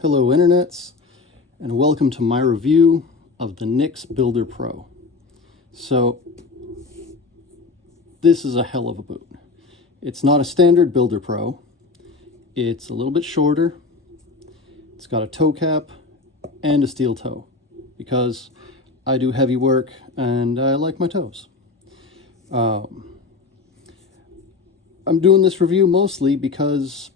Hello internets, and welcome to my review of the Nix Builder Pro. So this is a hell of a boot. It's not a standard Builder Pro. It's a little bit shorter. It's got a toe cap and a steel toe because I do heavy work and I like my toes. I'm doing this review mostly because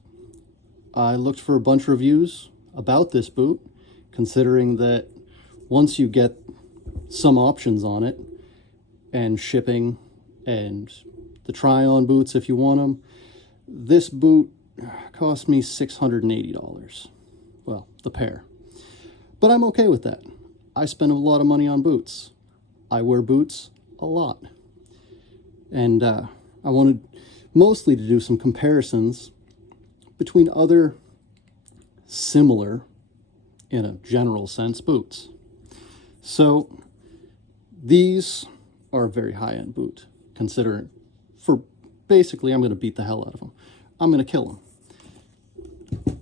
I looked for a bunch of reviews about this boot, considering that once you get some options on it and shipping and the try-on boots if you want them, this boot cost me $680. Well, the pair. But I'm okay with that. I spend a lot of money on boots. I wear boots a lot. And I wanted mostly to do some comparisons between other similar, in a general sense, boots. So these are a very high-end boot, considering for basically I'm going to beat the hell out of them. I'm going to kill them.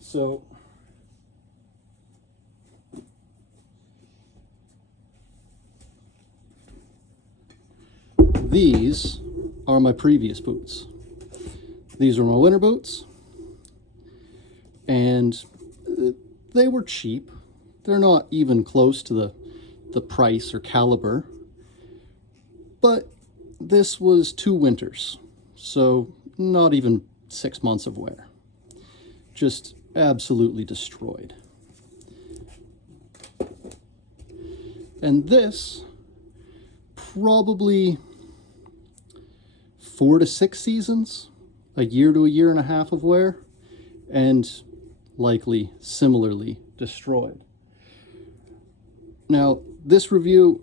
So these are my previous boots. These are my winter boots, and they were cheap. They're not even close to the price or caliber, but this was 2 winters, so not even 6 months of wear. Just absolutely destroyed. And this, probably 4 to 6 seasons, a year to a year and a half of wear, and likely similarly destroyed. Now, this review,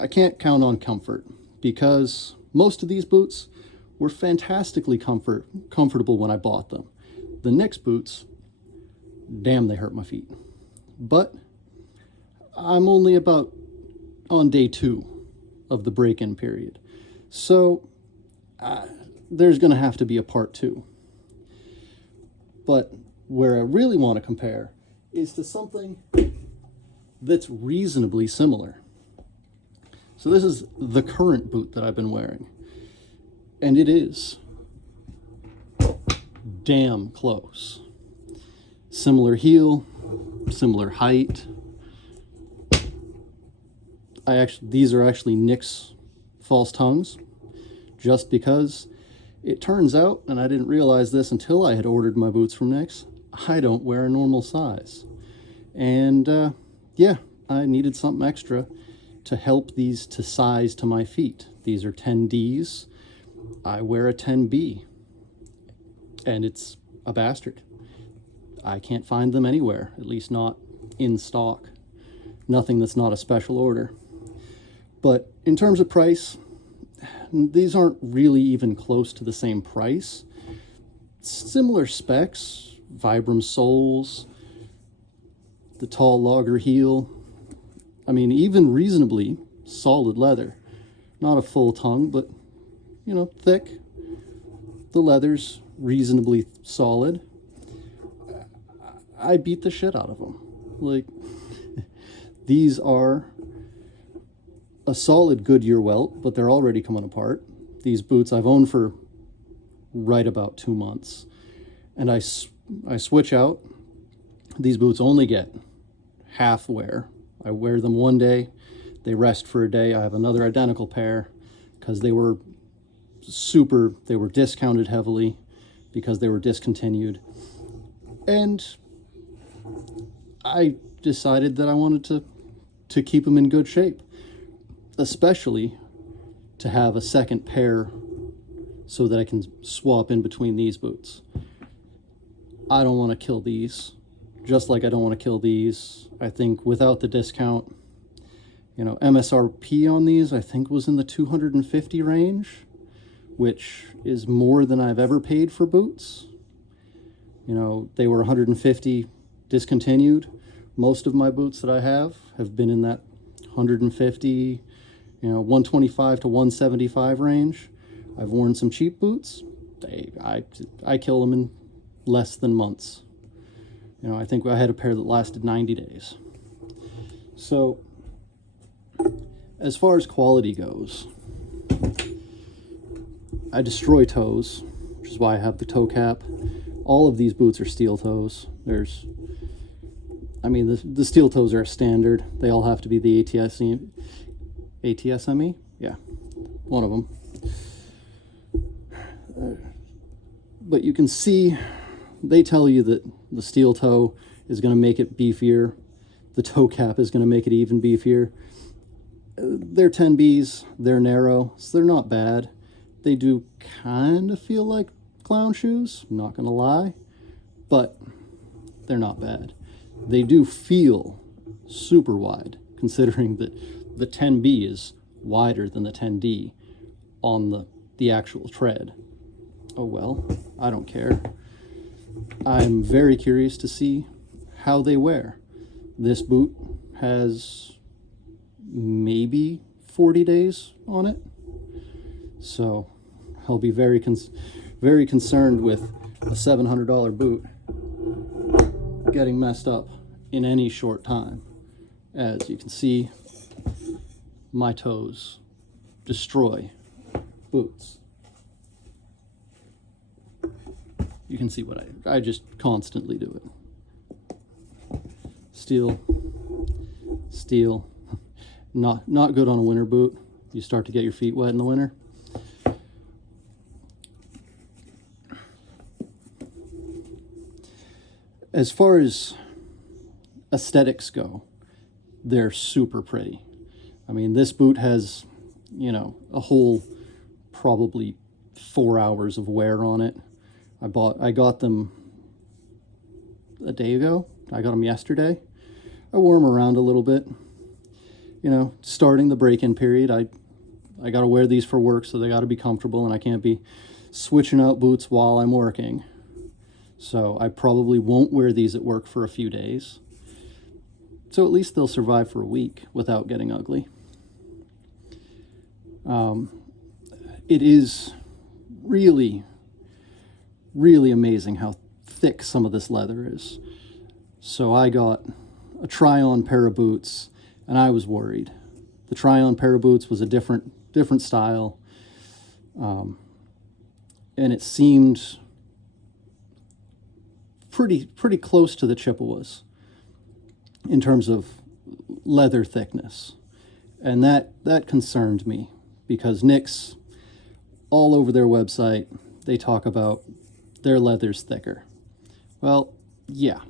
I can't count on comfort because most of these boots were fantastically comfortable when I bought them. The Nix boots, damn, they hurt my feet. But I'm only about on day 2 of the break-in period. So there's going to have to be a part 2. But where I really want to compare is to something that's reasonably similar. So this is the current boot that I've been wearing, and it is damn close. Similar heel, similar height. These are actually Nix false tongues, just because it turns out, and I didn't realize this until I had ordered my boots from Nix, I don't wear a normal size. And yeah, I needed something extra to help these to size to my feet. These are 10Ds. I wear a 10B, and it's a bastard. I can't find them anywhere, at least not in stock. Nothing that's not a special order. But in terms of price, these aren't really even close to the same price. Similar specs, Vibram soles, the tall logger heel. I mean, even reasonably solid leather. Not a full tongue, but, you know, thick. The leather's reasonably solid. I beat the shit out of them. Like, these are a solid Goodyear welt, but they're already coming apart. These boots I've owned for right about 2 months. And I switch out. These boots only get half wear. I wear them one day, they rest for a day. I have another identical pair because they were discounted heavily because they were discontinued. And I decided that I wanted to keep them in good shape, especially to have a second pair so that I can swap in between these boots. I don't want to kill these, just like I don't want to kill these. I think without the discount, you know, MSRP on these I think was in the $250 range, which is more than I've ever paid for boots. You know, they were $150 discontinued. Most of my boots that I have been in that $150, you know, $125 to $175 range. I've worn some cheap boots. I kill them in less than months. You know, I think I had a pair that lasted 90 days. So as far as quality goes, I destroy toes, which is why I have the toe cap. All of these boots are steel toes. The steel toes are a standard. They all have to be the ATSME? Yeah, one of them. But you can see, they tell you that the steel toe is going to make it beefier. The toe cap is going to make it even beefier. They're 10Bs, they're narrow, so they're not bad. They do kind of feel like clown shoes, I'm not going to lie, but they're not bad. They do feel super wide, considering that the 10B is wider than the 10D on the actual tread. Oh well, I don't care. I'm very curious to see how they wear. This boot has maybe 40 days on it, so I'll be very concerned with a $700 boot getting messed up in any short time. As you can see, my toes destroy boots. You can see what I just constantly do it. Steel, not good on a winter boot. You start to get your feet wet in the winter. As far as aesthetics go, they're super pretty. I mean, this boot has, you know, a whole probably 4 hours of wear on it. I got them a day ago. I got them yesterday. I wore them around a little bit. You know, starting the break-in period, I got to wear these for work, so they got to be comfortable, and I can't be switching out boots while I'm working. So I probably won't wear these at work for a few days. So at least they'll survive for a week without getting ugly. It is really, really amazing how thick some of this leather is. So I got a try-on pair of boots, and I was worried. The try-on pair of boots was a different style, and it seemed pretty close to the Chippewas in terms of leather thickness, and that concerned me, because Nicks, all over their website, they talk about their leather's thicker. Well, yeah,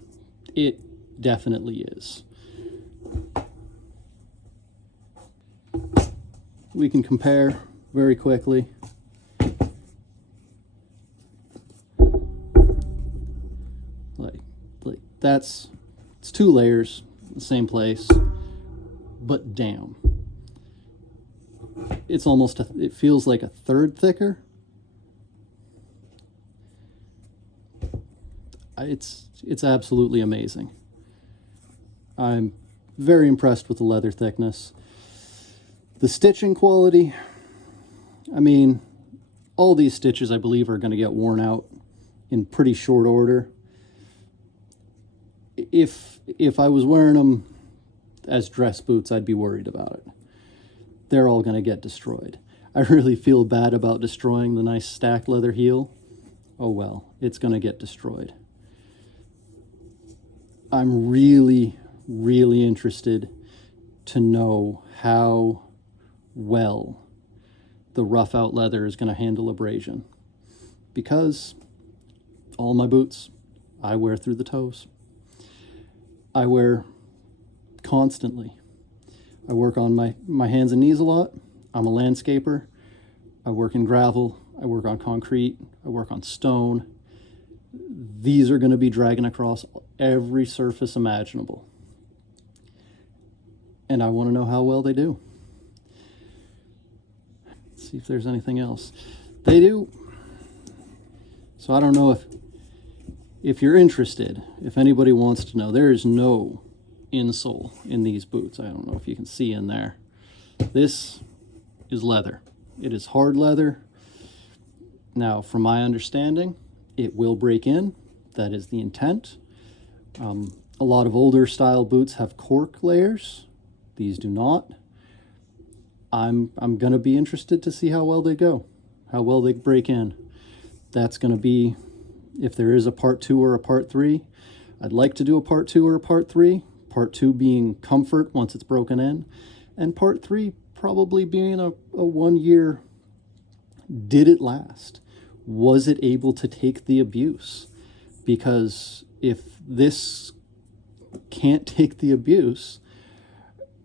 it definitely is. We can compare very quickly. Like it's 2 layers, the same place, but damn, it's almost it feels like a third thicker. It's absolutely amazing. I'm very impressed with the leather thickness. The stitching quality, I mean, all these stitches I believe are going to get worn out in pretty short order. If I was wearing them as dress boots, I'd be worried about it. They're all going to get destroyed. I really feel bad about destroying the nice stacked leather heel. Oh well, it's going to get destroyed. I'm really, really interested to know how well the rough out leather is going to handle abrasion, because all my boots I wear through the toes. I wear constantly. I work on my hands and knees a lot. I'm a landscaper. I work in gravel. I work on concrete. I work on stone. These are going to be dragging across every surface imaginable. And I want to know how well they do. Let's see if there's anything else. They do. So I don't know if you're interested, if anybody wants to know, there is no insole in these boots. I don't know if you can see in there. This is leather. It is hard leather. Now, from my understanding, it will break in. That is the intent. A lot of older style boots have cork layers. These do not. I'm gonna be interested to see how well they go, how well they break in. That's gonna be, if there is a part 2 or a part 3, I'd like to do a part 2 or a part 3. Part 2 being comfort once it's broken in, and part 3 probably being a 1 year, did it last? Was it able to take the abuse? Because if this can't take the abuse,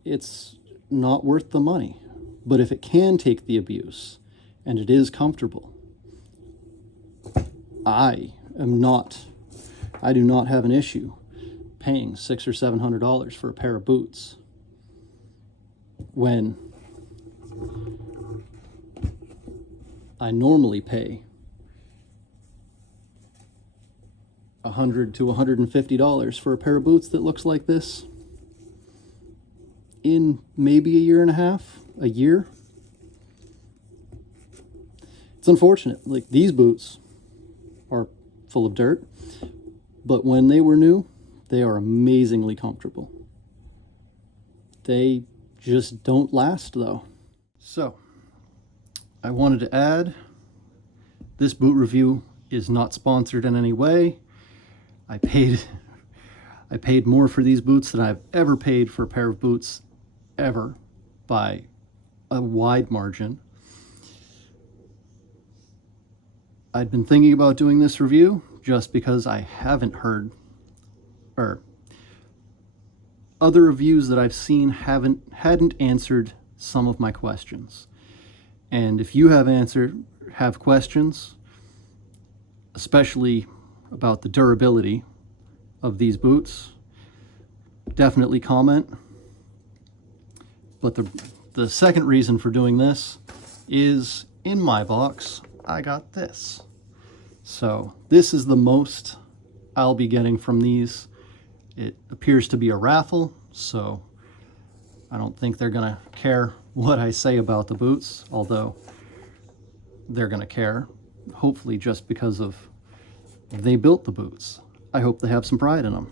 it's not worth the money. But if it can take the abuse and it is comfortable, I do not have an issue paying $600 or $700 for a pair of boots when I normally pay $100 to $150 for a pair of boots that looks like this in maybe a year and a half, a year. It's unfortunate. Like, these boots are full of dirt, but when they were new, they are amazingly comfortable. They just don't last though. So I wanted to add, this boot review is not sponsored in any way. I paid more for these boots than I've ever paid for a pair of boots ever, by a wide margin. I'd been thinking about doing this review just because I haven't heard, or other reviews that I've seen hadn't answered some of my questions. And if you have questions, especially about the durability of these boots, definitely comment. But the second reason for doing this is, in my box, I got this. So this is the most I'll be getting from these. It appears to be a raffle, so I don't think they're gonna care what I say about the boots, although they're gonna care, hopefully just because of they built the boots. I hope they have some pride in them.